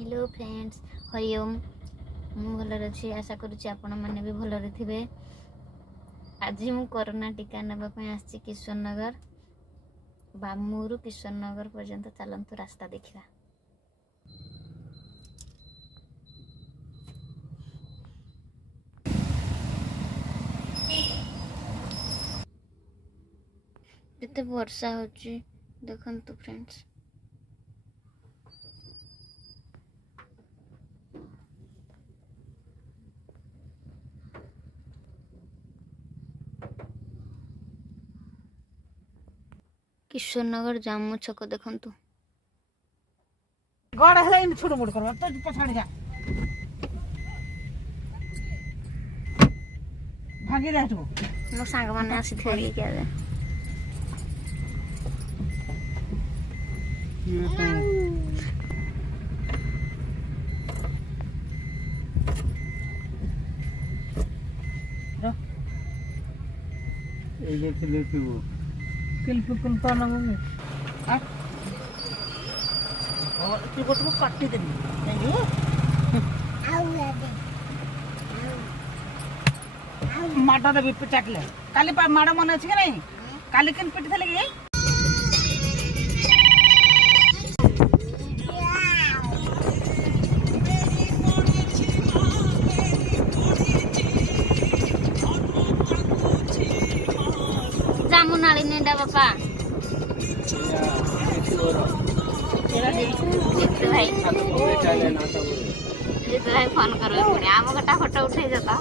Hello friends Hariom मु भलर अच्छी आशा करुच्ची आपण मैंने भी भलर थे। आज मु कोरोना टीका नापी आसी किशोर नगर बामूरु किशोर नगर पर्यंत चलतु रास्ता देखा। केते वर्षा होची देखंतु फ्रेंड्स। किशोर नगर जामु छक देखंतु। गड़ है इन छोड़ मोड़ करवा तो पछाड़ जा भागी रह तू मो सांग माने आसी थे क्या दे ये चले तू किल तो ना मम्मी आ और तू को काटी दे नहीं माटा दे पिटाटले काली पा माडा मन अछि कि नहीं काली किन पिट थले कि जामु नाली नेडा बापा भाई फोन करो पुणी आम गटा फोटो उठे जाता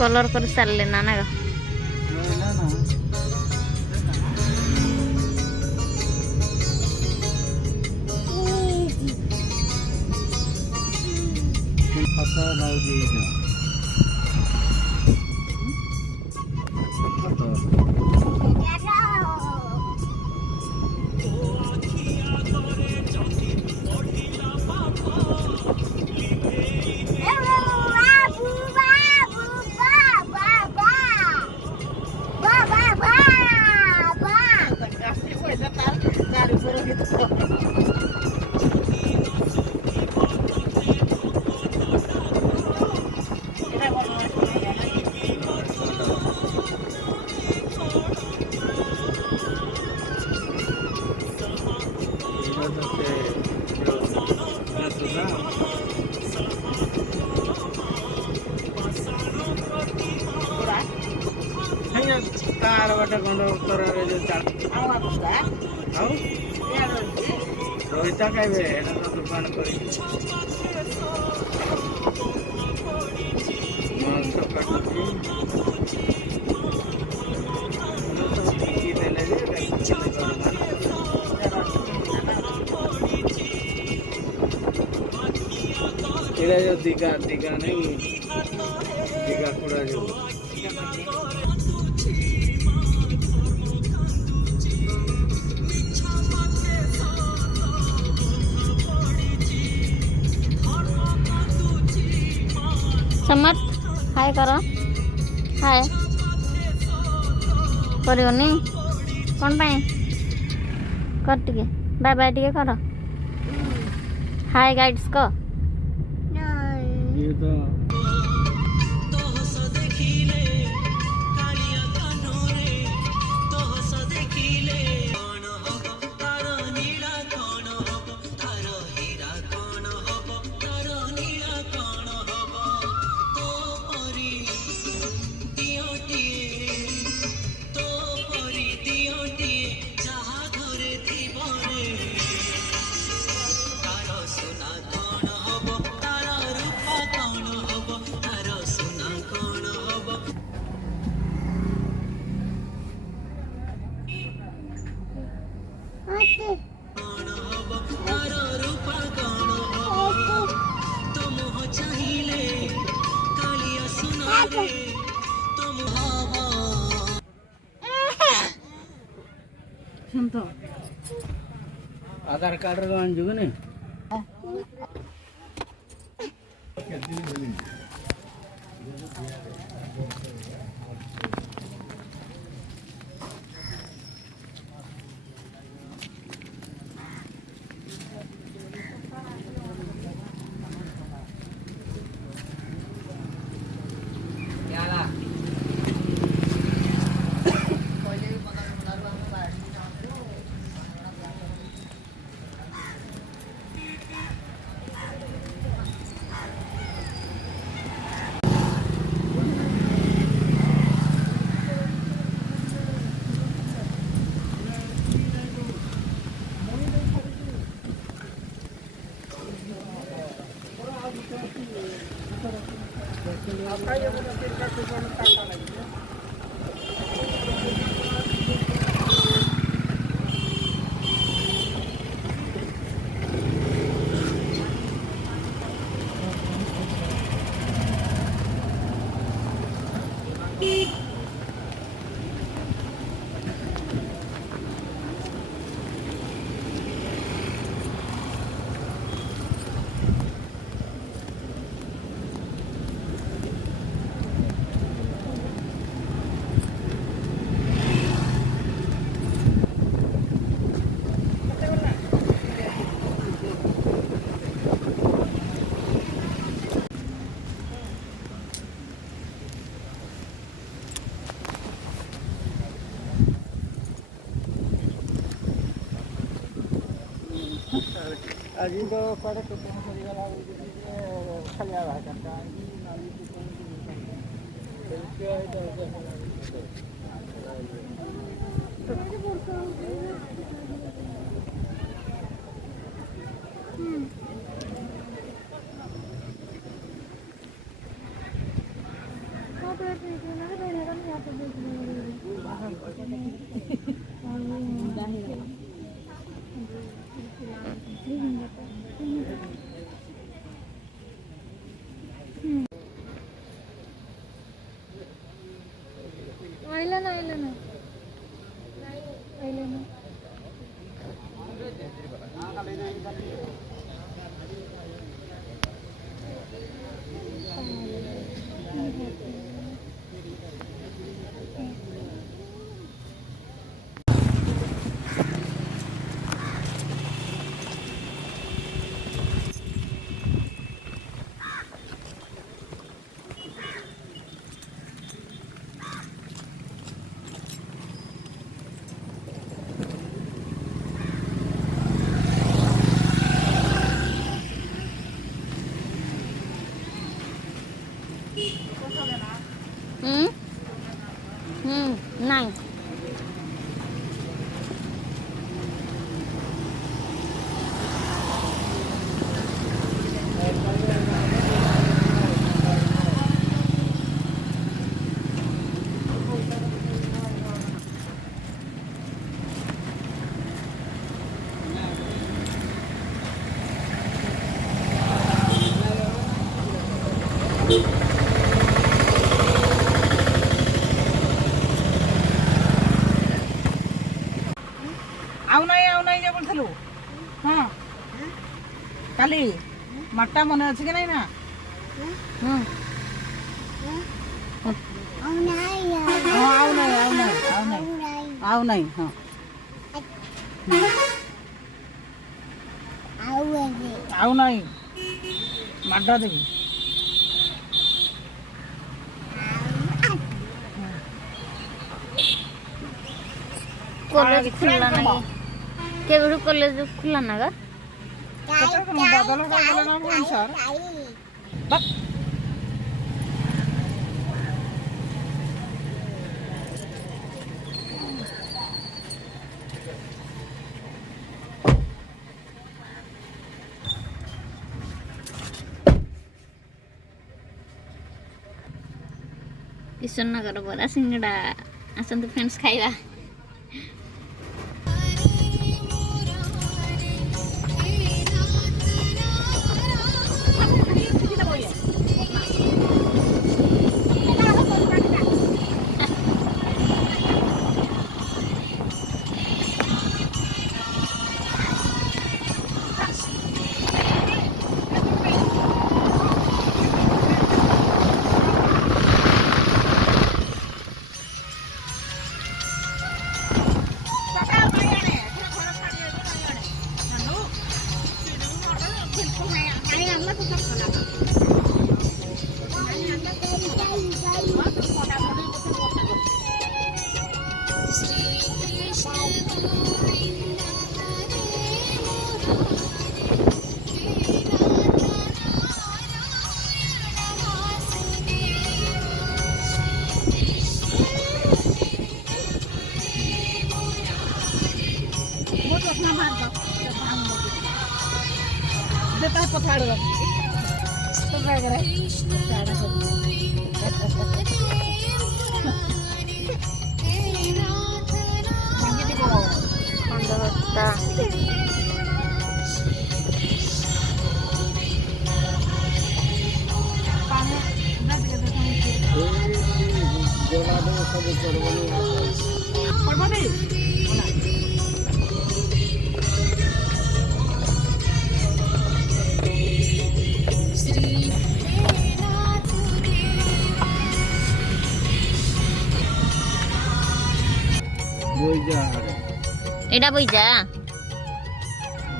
कलर कर सारे ना ना कार बटे कोंडो उत्तर रे जो चाल आवा बस्ता हाउ या रोहिता काइबे एना तो दुकान करी मांस काटुची तो की देले जे जो दिगा नहीं दिगा कुड़ा जो समर्थ हाय करो हाय करनी कौन पाए कर टिके बाय बाय टिके कर हाय गाइड्स को ये तो T শুনতো आधार कार्ड रे आंजुग ने ଆଜି ତ କୁଆଡ଼େ କେତେ ସରିଗଲା ଖାଲିଆ ଭାଷା नाही ଆଉ ନାହିଁ ଯେ ବୋଲଥିଲୁ ହଁ କାଲି ମାଟା ମନେ ଅଛି କି ନାଇଁ ନା ହଁ ଆଉ ନାହିଁ ହଁ ଆଉ ନାହିଁ ମାଡ ଦେବି कॉलेज खुला नाही केवढं कॉलेज खुला ना ग बदल ना भुवनेश्वर किशोरनगर बरा सिंगड़ा आसନ୍ତୁ फ्रेंड्स खाଇବା ତା ପଛଆଡ଼େ ରଖିଛି ତୋ ବ୍ୟାଗରେ ପଛଆଡ଼େ ଭାଙ୍ଗିଯିବ ଖଣ୍ଡବସ୍ତା ପାଣି ଜବାଦ ସବୁ କରବନି ପର୍ବତି বই যা আরে ଏଇଟା ବଇଜା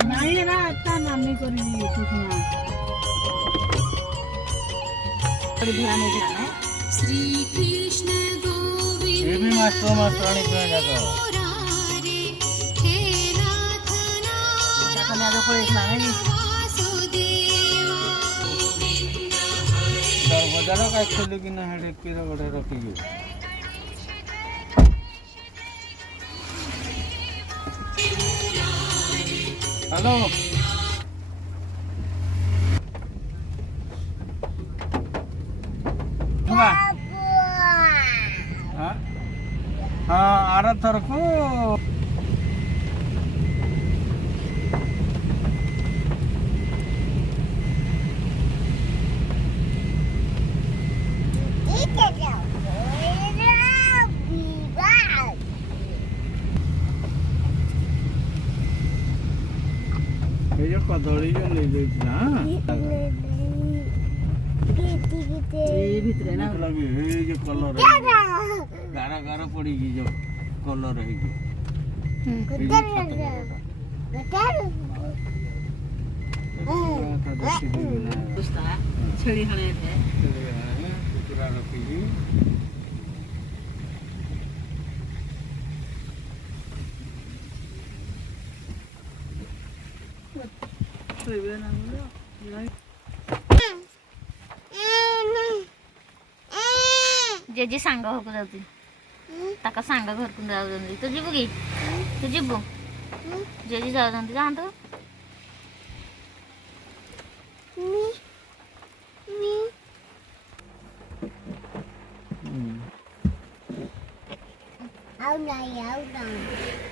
ନାଇଁ ଏରା ତା ନାନୀ କରିବି ସୁଷମା ଧ୍ୟାନ ହେଇଥିଲା ନା ଏ ବି ମାଷ୍ଟର ମାଷ୍ଟରାଣୀ କଣ ଯାକ ତାକୁ ନିଆଜ ପଳେଇଥିଲା ନାଇଁ ଦରବଜାର କାଇ ଖୋଲିକିନା ହେଡେ କିର ଗୋଟେ ରଖିକି ହ୍ୟାଲୋ ହଁ ଆର ଥରକୁ এই যে কদଳୀ যে ନେଇଯାଇଥିଲା ଏଇ ଭିତରେ ନା ଲାଗି এই যে କଲର ଗାର ଗାର ପଡିକି ଯୋଉ କଲର ହେଇକି ଛେଳି ହଣେ କୁକୁରା ରଖିକି ଜେଜେ ସାଙ୍ଗ ଘରକୁ ଯାଉଛି ତାଙ୍କ ସାଙ୍ଗ ଘରକୁ ଯାଉଛନ୍ତି ତୁ ଯିବୁ କି ତୁ ଯିବୁ ଜେଜେ ଯାଉଛନ୍ତି ଯାଆନ୍ତୁ ଆଉ ନାଇଁ